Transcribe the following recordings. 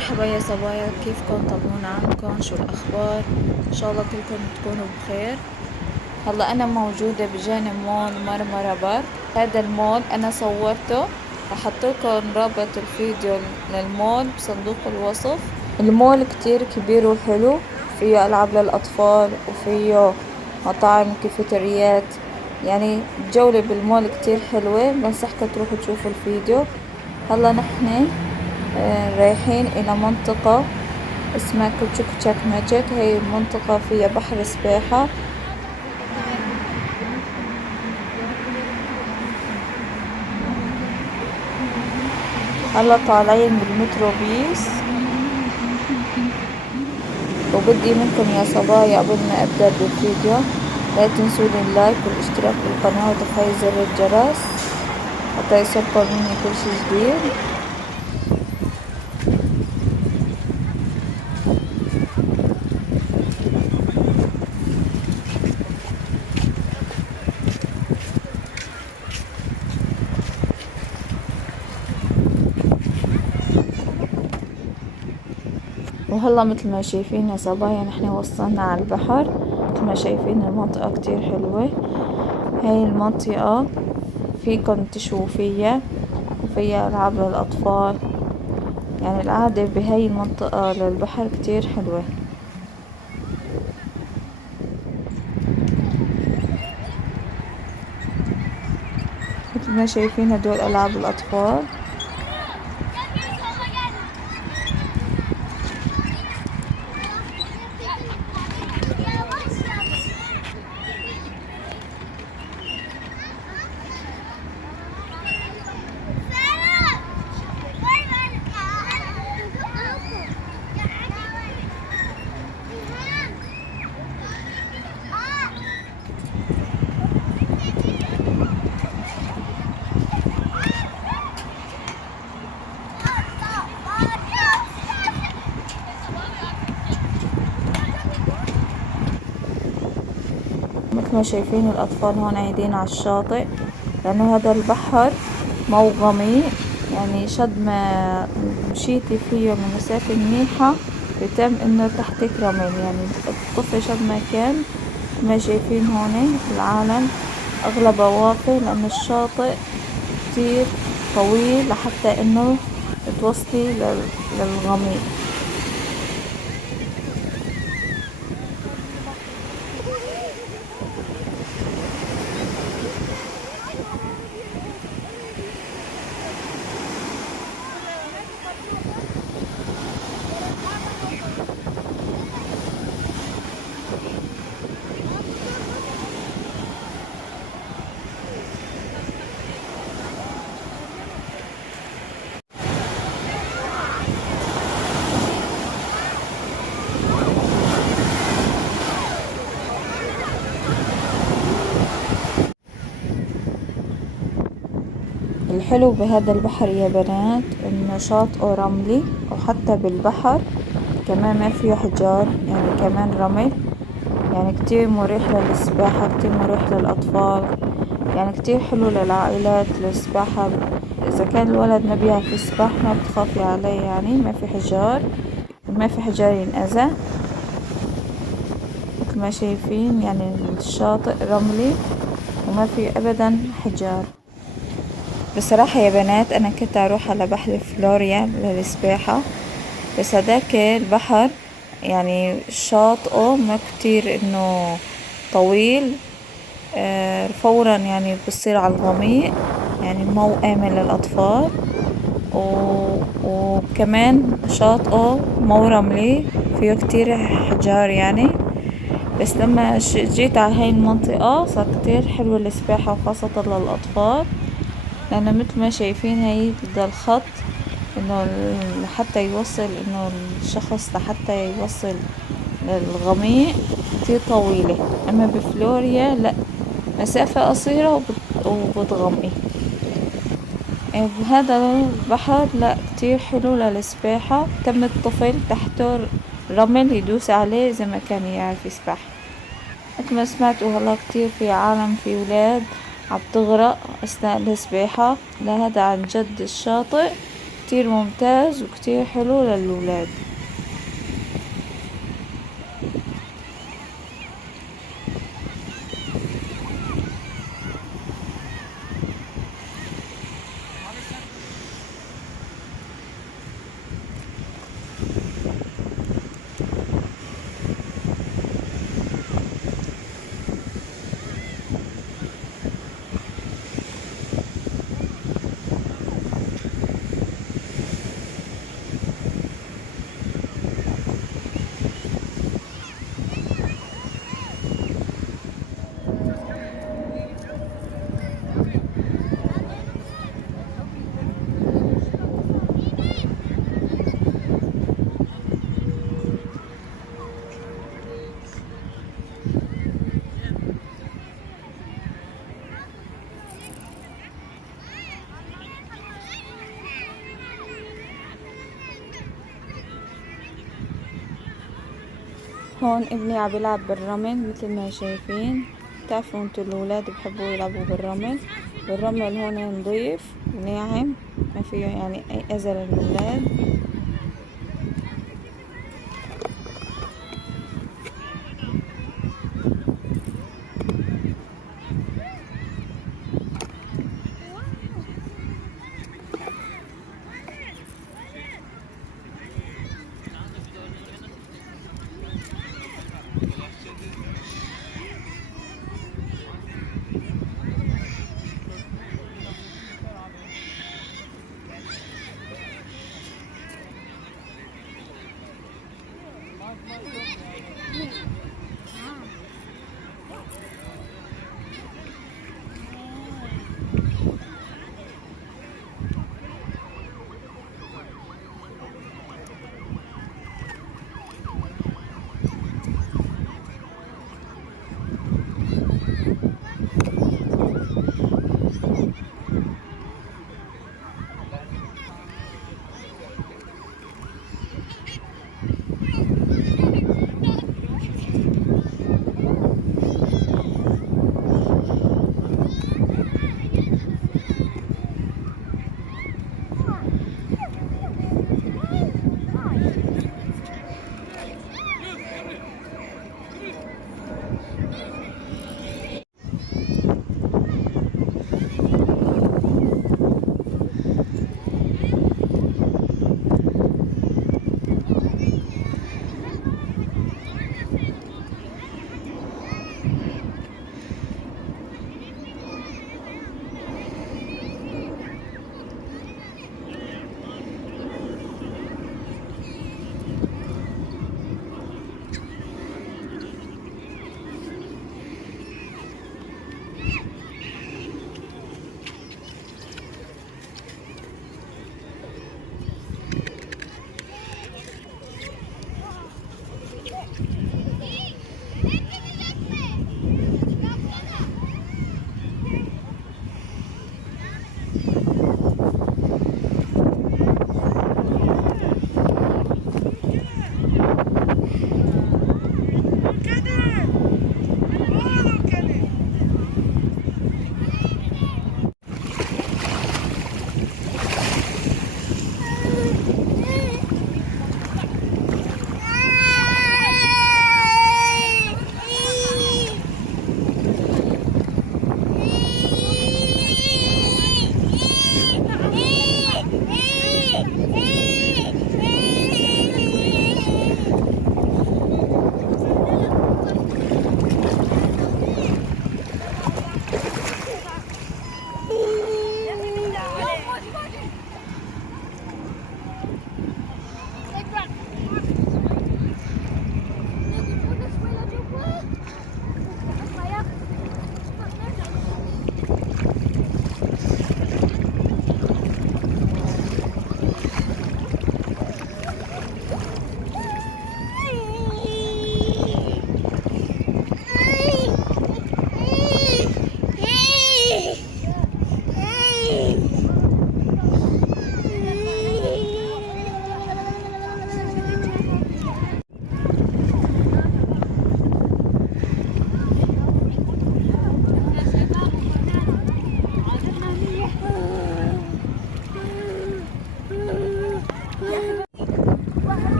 مرحبا يا صبايا، كيفكن؟ طمنونا عنكن، شو الأخبار؟ إن شاء الله كلكم تكونوا بخير. هلا أنا موجودة بجانب مول مرمرة بارك. هذا المول أنا صورته، رح أحطلكن رابط الفيديو للمول بصندوق الوصف. المول كتير كبير وحلو، فيه ألعاب للأطفال وفيه مطاعم كافيتريات، يعني الجولة بالمول كتير حلوة. بنصحكم تروحوا تشوفوا الفيديو. هلا نحن رايحين إلى منطقة اسمها كوتشوك ماجيك. هي منطقة فيها بحر سباحة. هلا طالعين بالمتروبيس، وبدي منكم يا صبايا قبل ما أبدأ بالفيديو لا تنسوني اللايك والاشتراك بالقناة وتفعيل زر الجرس حتى يوصلكم مني كل شي جديد. وهلا مثل ما شايفين يا صبايا نحن وصلنا على البحر. مثل ما شايفين المنطقة كتير حلوة. هاي المنطقة فيكن تشوفوا فيها، وفيها ألعاب للأطفال. يعني القعدة بهاي المنطقة للبحر كتير حلوة. مثل ما شايفين هدول ألعاب الأطفال. مثل ما شايفين الأطفال هون قاعدين على الشاطئ، لأنه هذا البحر مو غميق. يعني شد ما مشيتي فيه من مسافة منيحة بيتم انه تحتك رمل. يعني الطفل شد ما كان. ما شايفين هون العالم اغلبها واقف، لأن الشاطئ كتير طويل لحتى انه توصلي للغميق. الحلو بهذا البحر يا بنات انه شاطئه رملي، وحتى بالبحر كمان ما فيه حجار، يعني كمان رمل. يعني كتير مريح للسباحة، كتير مريح للأطفال. يعني كتير حلو للعائلات للسباحة. إذا كان الولد ما بيعرف يسبح ما بتخافي عليه، يعني ما في حجار، ما في حجار ينأذى. مثل ما شايفين يعني الشاطئ رملي وما في أبدا حجار. بصراحة يا بنات أنا كنت أروح على بحر فلوريا للسباحة، بس هداك البحر يعني شاطئه ما كتير إنه طويل. فورا يعني بصير على الغميق، يعني مو آمن للأطفال. وكمان شاطئه مو رملي، فيه كتير حجار يعني. بس لما جيت على هاي المنطقة صار كتير حلوة السباحة، وخاصة للأطفال. لأنه مثل ما شايفين هاي بدها الخط انه لحتى يوصل، انه الشخص لحتى يوصل للغميق كتير طويلة. اما بفلوريا لا، مسافة قصيرة وبتغمقي. بهذا البحر لا كتير حلو للسباحة. تم الطفل تحته رمل يدوس عليه إذا ما كان يعرف يسبح. مثل ما سمعتوا هلا كتير في عالم، في ولاد عم تغرق أثناء السباحة. لا هذا عن جد الشاطئ كتير ممتاز وكتير حلو للولاد. هون ابني عم يلعب بالرمل مثل ما شايفين. بتعرفوا انتو الولاد بحبوا يلعبوا بالرمل، والرمل هون نضيف وناعم ما فيه يعني اي اذى للولاد.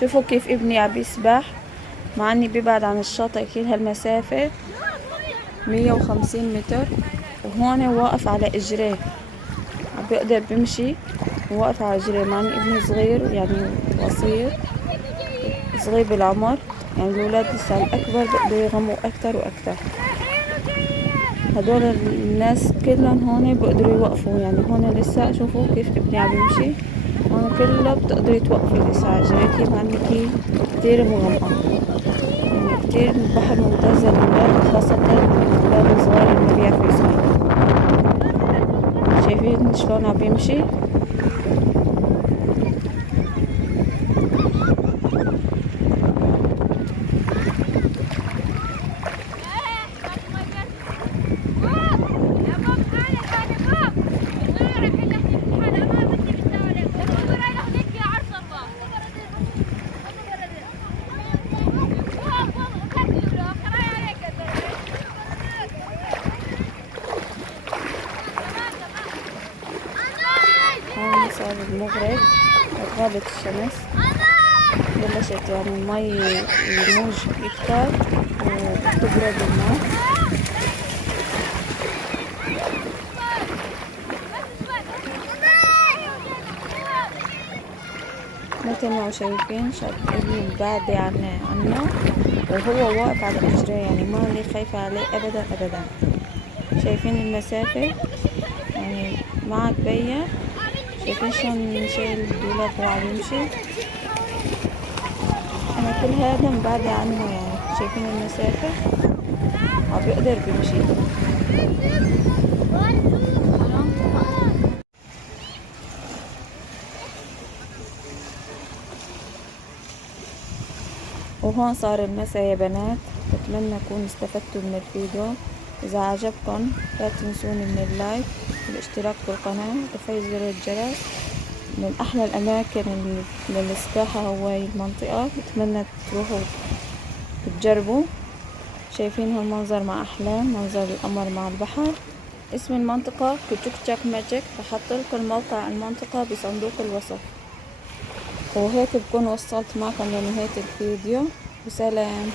شوفوا كيف ابني عم يسبح مع اني ببعد عن الشاطئ كل هالمسافة 150 متر، وهون واقف على اجريه عم بيقدر بمشي وواقف على اجريه، مع اني ابني صغير يعني قصير صغير بالعمر، يعني الولاد لسه الاكبر بيقدروا يغموا اكتر واكتر. هدول الناس كلهم هون بيقدروا يوقفوا، يعني هون لسه شوفوا كيف ابني عم يمشي، هون كله بتقدري توقفي لسه على جريكي مع انك كتير مغمقة، يعني كتير البحر ممتاز للولاد خاصة الولاد الصغار اللي ما بيعرفوا يسبحوا. شايفين شلون عم يمشي؟ هون صار المغرب، غابت الشمس، بلشت يعني المي الموج يكتر وتبرد الماء. مثل ما شايفين شاب ابني بعدي عنه وهو واقف على اجريه، يعني ما اللي خايفة عليه ابدا ابدا. شايفين المسافة يعني معك بيا، شايفين شلون شايل الدولاب وهو عم يمشي. انا كل هذا مبعدة عنه، يعني شايفين المسافة عم بيقدر بيمشي. وهون صار المساء يا بنات، بتمنى اكون استفدتوا من الفيديو. اذا عجبكم لا تنسوني من اللايك والاشتراك بالقناة وتفعيل زر الجرس. من احلى الاماكن للسباحة هو المنطقة، بتمنى تروحوا تجربوا. شايفين هالمنظر مع احلام، منظر القمر مع البحر. اسم المنطقة كوتشوكتشاك ماجيك، بحطلكم موقع المنطقة بصندوق الوصف. وهيك بكون وصلت معكم لنهاية الفيديو، وسلام.